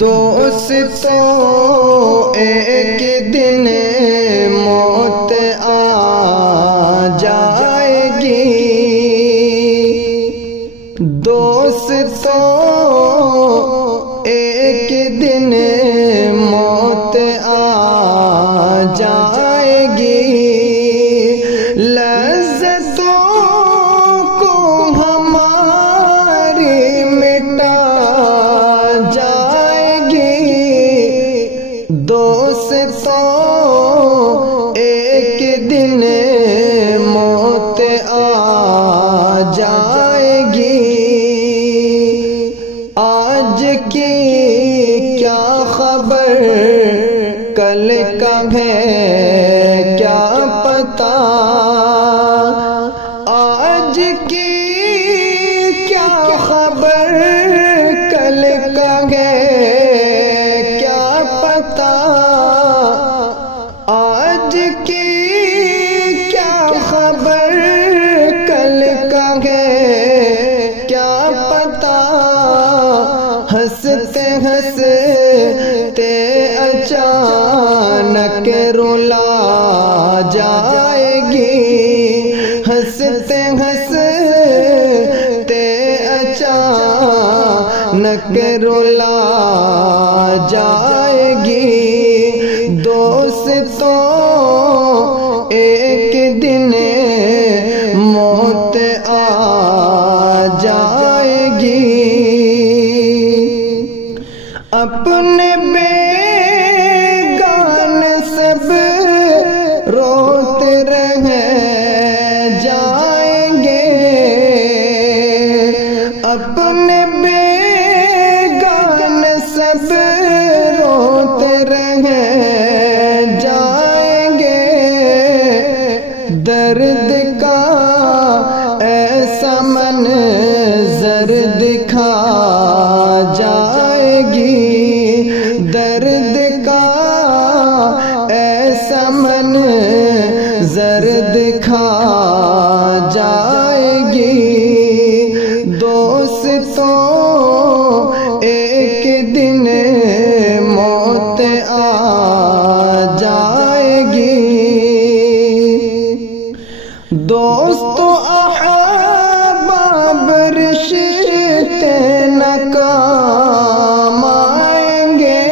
دوستوں ایک دن موت آ جائے گی، دوستوں ایک دن موت آ جائے گی، لذتوں کو ہماری مٹا جائے گی، دوستوں ایک دن موت آ جائے گی، آج کی کیا خبر کل کا ہے کیا پتا، آج کی کیا خبر کل کا ہے کیا پتا، آج کی کیا خبر کل کا ہے کیا پتا، ہنستے ہنستے اچانک رلا جائے گی، ہنستے ہنستے اچانک رلا جائے گی، دوستوں ایک دن موت آ جائے گی، اپنے بیگان سب روتے رہ جائیں گے، اپنے بیگان سب روتے رہ جائیں گے، درد کا ایسا منظر دکھا جائے گی، درد کا ایسا منظر دکھا جائے گی، دوستوں ایک دن موت آ جائے گی، دوستوں احباب رشتے نہ کام آئیں گے،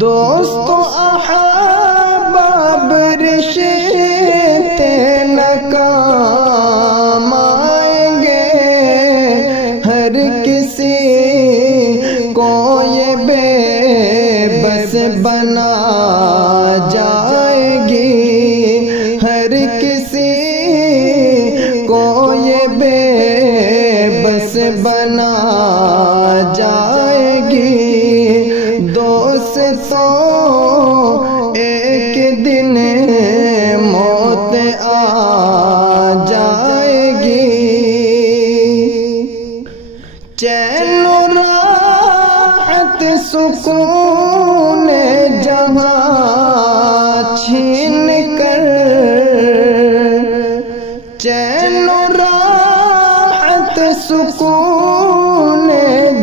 دوستوں احباب رشتے نہ کام آئیں گے، ہر کسی کو یہ بے بس بنا جائے گی، ہر کسی کو یہ بے بس بنا جائے گی، دوستوں ایک دن موت آ جائے گی، چین و راحت سکون جہاں چھین کر، چین و راحت سکون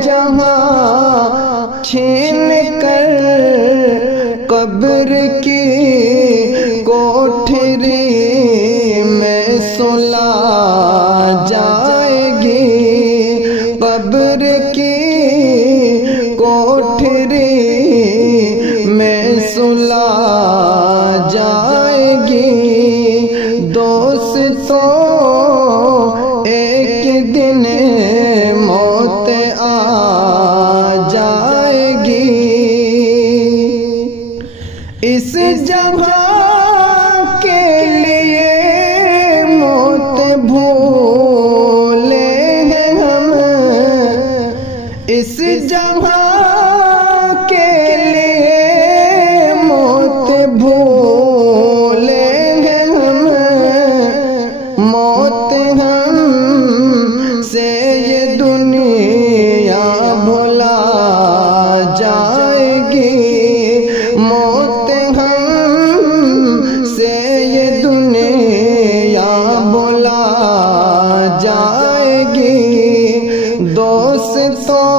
جہاں چھین کر، قبر کی کوٹھری میں سلا جائے گی، قبر کی کوٹھری میں سلا جائے گی، دوستوں ایک دن موت آ جائے گی، اس جگہ کے لیے موت بھولے ہیں ہم، اس جگہ کے لیے موت بھولے ہیں ہم، موت ہم سے یہ دنیا بھلا جائے گی، موت ہم سے یہ دنیا بھلا جائے گی، دوستوں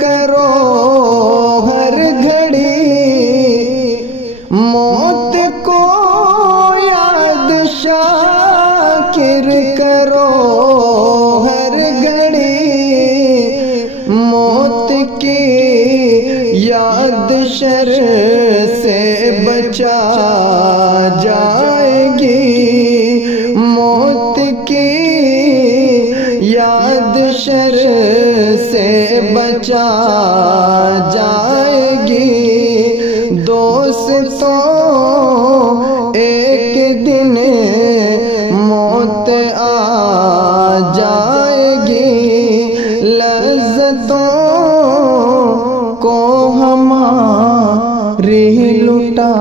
کرو ہر گھڑی، موت کو یاد شاکر کرو ہر گھڑی، موت کی یاد شر سے بچا جائے گی، موت کی یاد شر سے بچا جائے گی۔ دوستوں ایک دن موت آ جائے گی، لذتوں کو ہماری لٹا